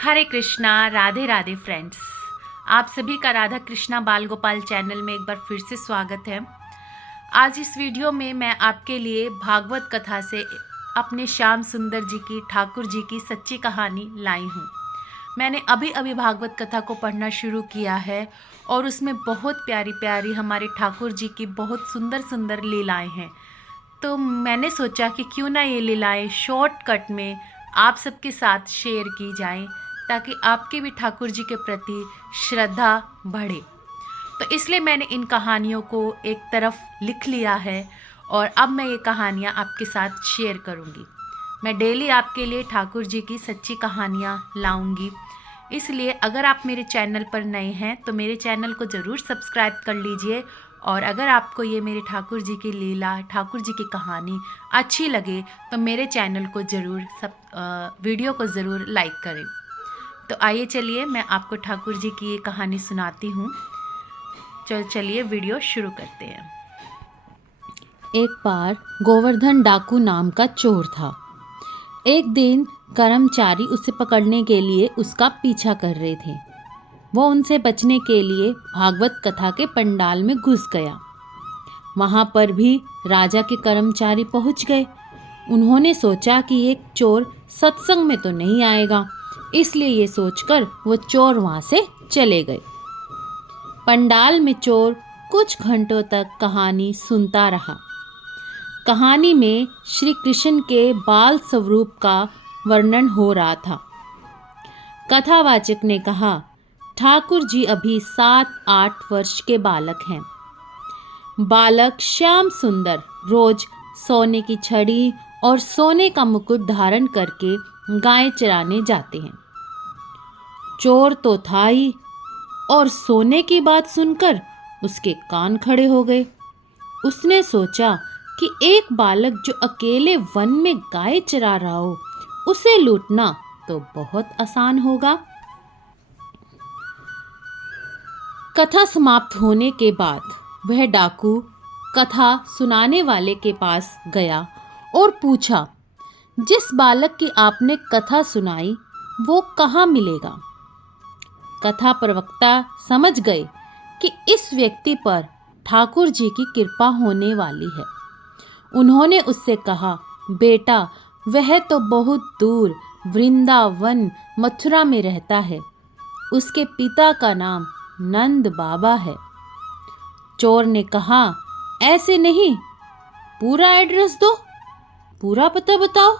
हरे Krishna, Radhe Radhe friends. आप सभी का राधा कृष्णा बाल गोपाल चैनल में एक बार फिर से स्वागत है। आज इस वीडियो में मैं आपके लिए भागवत कथा से अपने श्याम सुंदर जी की, ठाकुर जी की सच्ची कहानी लाई हूँ। मैंने अभी अभी भागवत कथा को पढ़ना शुरू किया है और उसमें बहुत प्यारी प्यारी हमारे ठाकुर जी की बहुत सुंदर सुंदर लीलाएँ हैं। तो मैंने सोचा कि क्यों ना ये लीलाएँ शॉर्टकट में आप सबके साथ शेयर की जाएं, ताकि आपके भी ठाकुर जी के प्रति श्रद्धा बढ़े। तो इसलिए मैंने इन कहानियों को एक तरफ लिख लिया है और अब मैं ये कहानियाँ आपके साथ शेयर करूँगी। मैं डेली आपके लिए ठाकुर जी की सच्ची कहानियाँ लाऊंगी। इसलिए अगर आप मेरे चैनल पर नए हैं तो मेरे चैनल को ज़रूर सब्सक्राइब कर लीजिए, और अगर आपको ये मेरे ठाकुर जी की लीला, ठाकुर जी की कहानी अच्छी लगे तो मेरे चैनल को ज़रूर वीडियो को ज़रूर लाइक करें। तो आइए चलिए मैं आपको ठाकुर जी की ये कहानी सुनाती हूँ। चलिए वीडियो शुरू करते हैं। एक बार गोवर्धन डाकू नाम का चोर था। एक दिन कर्मचारी उसे पकड़ने के लिए उसका पीछा कर रहे थे। वो उनसे बचने के लिए भागवत कथा के पंडाल में घुस गया। वहाँ पर भी राजा के कर्मचारी पहुँच गए। उन्होंने सोचा कि एक चोर सत्संग में तो नहीं आएगा, इसलिए ये सोचकर वो चोर वहाँ से चले गए। पंडाल में चोर कुछ घंटों तक कहानी सुनता रहा। कहानी में श्री कृष्ण के बाल स्वरूप का वर्णन हो रहा था। कथावाचक ने कहा, ठाकुर जी अभी 7-8 वर्ष के बालक हैं। बालक श्याम सुंदर रोज सोने की छड़ी और सोने का मुकुट धारण करके गाय चराने जाते हैं। चोर तो था ही, और सोने की बात सुनकर उसके कान खड़े हो गए। उसने सोचा कि एक बालक जो अकेले वन में गाय चरा रहा हो, उसे लूटना तो बहुत आसान होगा। कथा समाप्त होने के बाद वह डाकू कथा सुनाने वाले के पास गया और पूछा, जिस बालक की आपने कथा सुनाई वो कहाँ मिलेगा? कथा प्रवक्ता समझ गए कि इस व्यक्ति पर ठाकुर जी की कृपा होने वाली है। उन्होंने उससे कहा, बेटा वह तो बहुत दूर वृंदावन मथुरा में रहता है। उसके पिता का नाम नंद बाबा है। चोर ने कहा, ऐसे नहीं, पूरा एड्रेस दो, पूरा पता बताओ।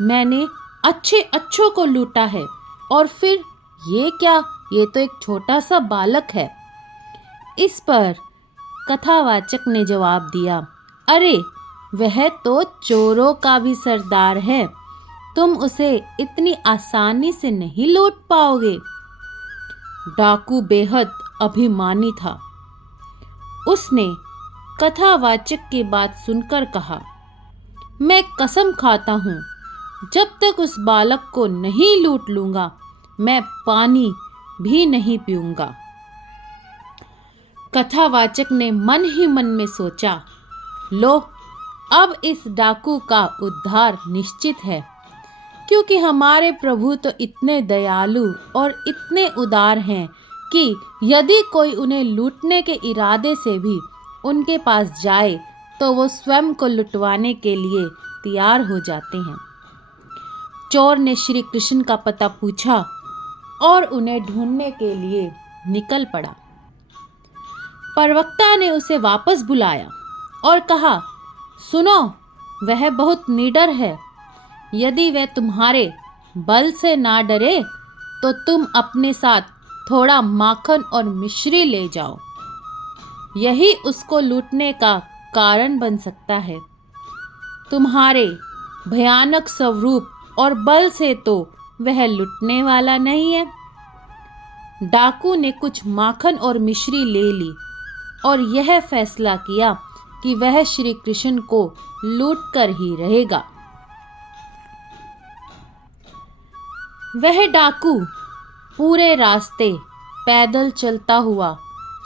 मैंने अच्छों को लूटा है, और फिर ये क्या, ये तो एक छोटा सा बालक है। इस पर कथावाचक ने जवाब दिया, अरे वह तो चोरों का भी सरदार है, तुम उसे इतनी आसानी से नहीं लूट पाओगे। डाकू बेहद अभिमानी था। उसने कथावाचक की बात सुनकर कहा, मैं कसम खाता हूँ, जब तक उस बालक को नहीं लूट लूंगा मैं पानी भी नहीं पीऊंगा। कथावाचक ने मन ही मन में सोचा, लो अब इस डाकू का उद्धार निश्चित है, क्योंकि हमारे प्रभु तो इतने दयालु और इतने उदार हैं कि यदि कोई उन्हें लूटने के इरादे से भी उनके पास जाए तो वो स्वयं को लुटवाने के लिए तैयार हो जाते हैं। चोर ने श्री कृष्ण का पता पूछा और उन्हें ढूंढने के लिए निकल पड़ा। प्रवक्ता ने उसे वापस बुलाया और कहा, सुनो, वह बहुत निडर है। यदि वह तुम्हारे बल से ना डरे तो तुम अपने साथ थोड़ा माखन और मिश्री ले जाओ, यही उसको लूटने का कारण बन सकता है। तुम्हारे भयानक स्वरूप और बल से तो वह लुटने वाला नहीं है। डाकू ने कुछ माखन और मिश्री ले ली और यह फैसला किया कि वह श्री कृष्ण को लूट कर ही रहेगा। वह डाकू पूरे रास्ते पैदल चलता हुआ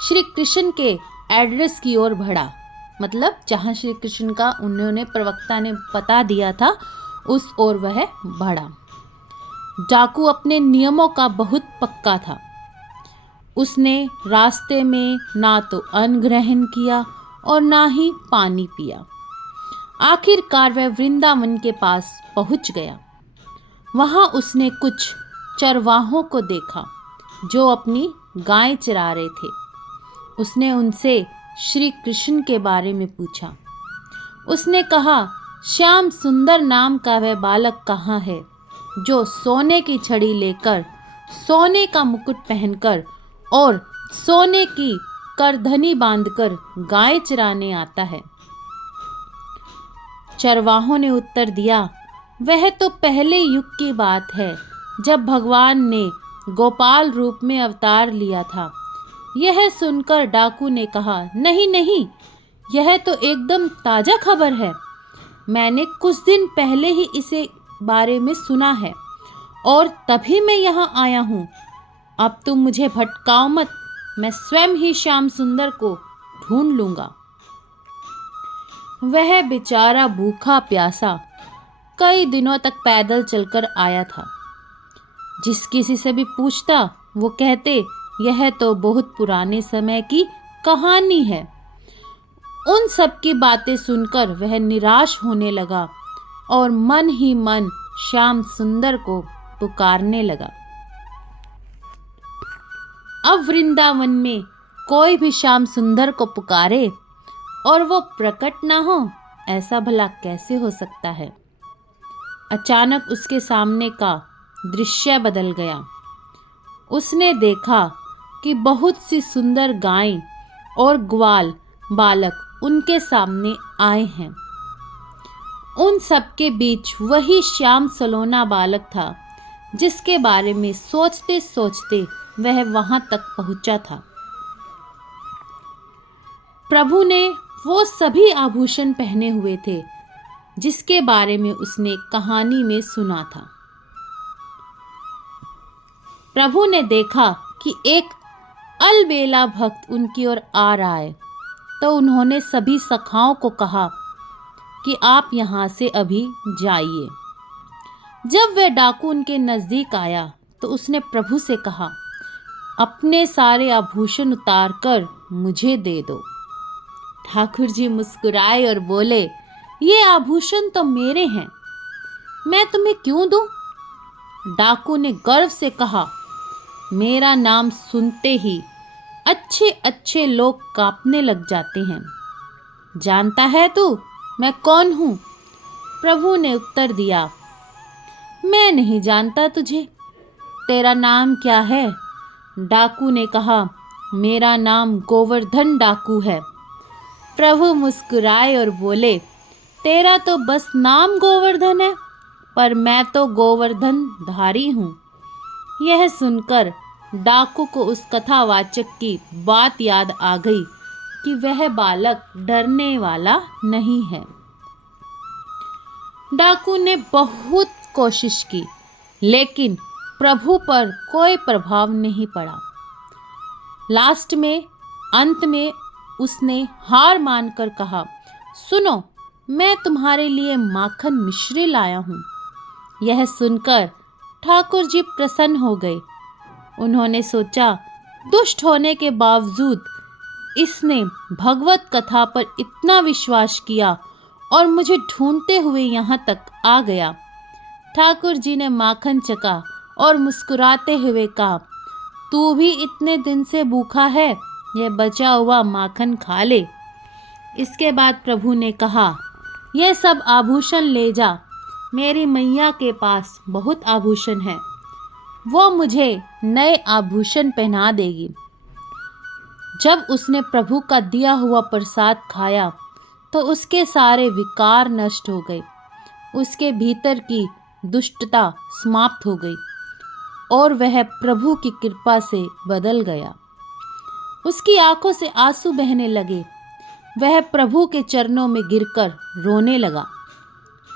श्री कृष्ण के एड्रेस की ओर बढ़ा, मतलब जहाँ श्री कृष्ण का उन्होंने प्रवक्ता ने पता दिया था उस ओर वह बढ़ा। डाकू अपने नियमों का बहुत पक्का था। उसने रास्ते में ना तो अन्न ग्रहण किया और ना ही पानी पिया। आखिरकार वह वृंदावन के पास पहुंच गया। वहां उसने कुछ चरवाहों को देखा जो अपनी गाय चरा रहे थे। उसने उनसे श्री कृष्ण के बारे में पूछा। उसने कहा, श्याम सुंदर नाम का वह बालक कहाँ है जो सोने की छड़ी लेकर, सोने का मुकुट पहनकर और सोने की करधनी बांधकर गाय चराने आता है? चरवाहों ने उत्तर दिया, वह तो पहले युग की बात है जब भगवान ने गोपाल रूप में अवतार लिया था। यह सुनकर डाकू ने कहा, नहीं नहीं, यह तो एकदम ताज़ा खबर है। मैंने कुछ दिन पहले ही इसे बारे में सुना है और तभी मैं यहाँ आया हूँ। अब तुम मुझे भटकाओ मत, मैं स्वयं ही श्याम सुंदर को ढूंढ लूँगा। वह बेचारा भूखा प्यासा कई दिनों तक पैदल चलकर आया था। जिस किसी से भी पूछता वो कहते, यह तो बहुत पुराने समय की कहानी है। उन सब की बातें सुनकर वह निराश होने लगा और मन ही मन श्याम सुंदर को पुकारने लगा। अब वृंदावन में कोई भी श्याम सुंदर को पुकारे और वो प्रकट ना हो, ऐसा भला कैसे हो सकता है? अचानक उसके सामने का दृश्य बदल गया। उसने देखा कि बहुत सी सुंदर गायें और ग्वाल बालक उनके सामने आए हैं। उन सब के बीच वही श्याम सलोना बालक था जिसके बारे में सोचते सोचते वह वहां तक पहुंचा था। प्रभु ने वो सभी आभूषण पहने हुए थे जिसके बारे में उसने कहानी में सुना था। प्रभु ने देखा कि एक अलबेला भक्त उनकी ओर आ रहा है, तो उन्होंने सभी सखाओं को कहा कि आप यहाँ से अभी जाइए। जब वह डाकू उनके नज़दीक आया तो उसने प्रभु से कहा, अपने सारे आभूषण उतार कर मुझे दे दो। ठाकुर जी मुस्कुराए और बोले, ये आभूषण तो मेरे हैं, मैं तुम्हें क्यों दूं? डाकू ने गर्व से कहा, मेरा नाम सुनते ही अच्छे अच्छे लोग कांपने लग जाते हैं। जानता है तू मैं कौन हूँ? प्रभु ने उत्तर दिया, मैं नहीं जानता तुझे। तेरा नाम क्या है? डाकू ने कहा, मेरा नाम गोवर्धन डाकू है। प्रभु मुस्कुराए और बोले, तेरा तो बस नाम गोवर्धन है, पर मैं तो गोवर्धन धारी हूँ। यह सुनकर डाकू को उस कथावाचक की बात याद आ गई कि वह बालक डरने वाला नहीं है। डाकू ने बहुत कोशिश की लेकिन प्रभु पर कोई प्रभाव नहीं पड़ा। अंत में उसने हार मानकर कहा, सुनो, मैं तुम्हारे लिए माखन मिश्री लाया हूँ। यह सुनकर ठाकुर जी प्रसन्न हो गए। उन्होंने सोचा, दुष्ट होने के बावजूद इसने भगवत कथा पर इतना विश्वास किया और मुझे ढूंढते हुए यहाँ तक आ गया। ठाकुर जी ने माखन चखा और मुस्कुराते हुए कहा, तू भी इतने दिन से भूखा है, यह बचा हुआ माखन खा ले। इसके बाद प्रभु ने कहा, यह सब आभूषण ले जा, मेरी मैया के पास बहुत आभूषण है, वो मुझे नए आभूषण पहना देगी। जब उसने प्रभु का दिया हुआ प्रसाद खाया तो उसके सारे विकार नष्ट हो गए, उसके भीतर की दुष्टता समाप्त हो गई और वह प्रभु की कृपा से बदल गया। उसकी आंखों से आंसू बहने लगे। वह प्रभु के चरणों में गिरकर रोने लगा।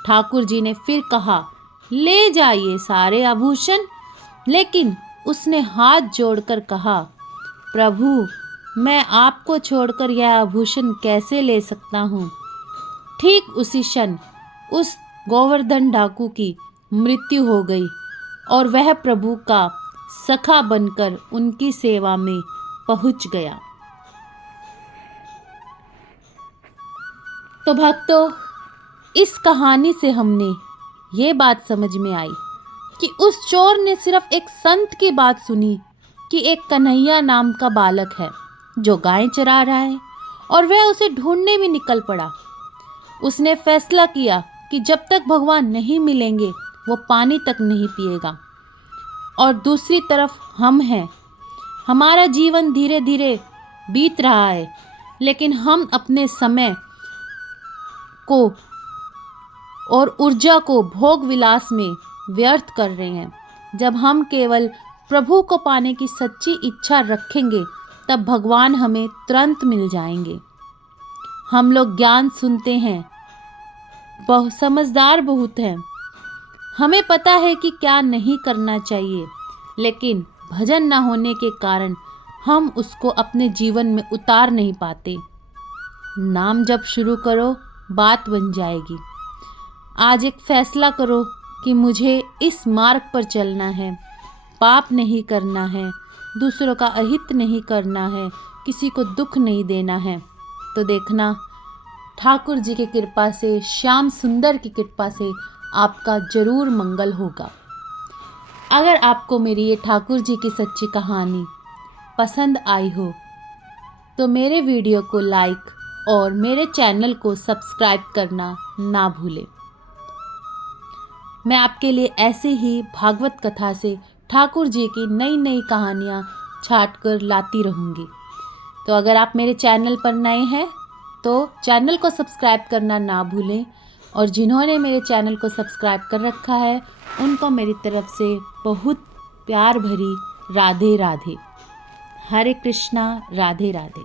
ठाकुर जी ने फिर कहा, ले जाइए सारे आभूषण, लेकिन उसने हाथ जोड़कर कहा, प्रभु, मैं आपको छोड़कर यह आभूषण कैसे ले सकता हूँ। ठीक उसी क्षण उस गोवर्धन डाकू की मृत्यु हो गई और वह प्रभु का सखा बनकर उनकी सेवा में पहुंच गया। तो भक्तों, इस कहानी से हमने ये बात समझ में आई कि उस चोर ने सिर्फ एक संत की बात सुनी कि एक कन्हैया नाम का बालक है जो गायें चरा रहा है, और वह उसे ढूंढने भी निकल पड़ा। उसने फैसला किया कि जब तक भगवान नहीं मिलेंगे वो पानी तक नहीं पिएगा। और दूसरी तरफ हम हैं, हमारा जीवन धीरे धीरे बीत रहा है, लेकिन हम अपने समय को और ऊर्जा को भोग विलास में व्यर्थ कर रहे हैं। जब हम केवल प्रभु को पाने की सच्ची इच्छा रखेंगे तब भगवान हमें तुरंत मिल जाएंगे। हम लोग ज्ञान सुनते हैं, समझदार बहुत हैं, हमें पता है कि क्या नहीं करना चाहिए, लेकिन भजन न होने के कारण हम उसको अपने जीवन में उतार नहीं पाते। नाम जप शुरू करो, बात बन जाएगी। आज एक फैसला करो कि मुझे इस मार्ग पर चलना है, पाप नहीं करना है, दूसरों का अहित नहीं करना है, किसी को दुख नहीं देना है। तो देखना, ठाकुर जी की कृपा से, श्याम सुंदर की कृपा से आपका जरूर मंगल होगा। अगर आपको मेरी ये ठाकुर जी की सच्ची कहानी पसंद आई हो तो मेरे वीडियो को लाइक और मेरे चैनल को सब्सक्राइब करना ना भूलें। मैं आपके लिए ऐसे ही भागवत कथा से ठाकुर जी की नई नई कहानियाँ छाट कर लाती रहूँगी। तो अगर आप मेरे चैनल पर नए हैं तो चैनल को सब्सक्राइब करना ना भूलें, और जिन्होंने मेरे चैनल को सब्सक्राइब कर रखा है उनको मेरी तरफ से बहुत प्यार भरी राधे राधे। हरे कृष्णा, राधे राधे।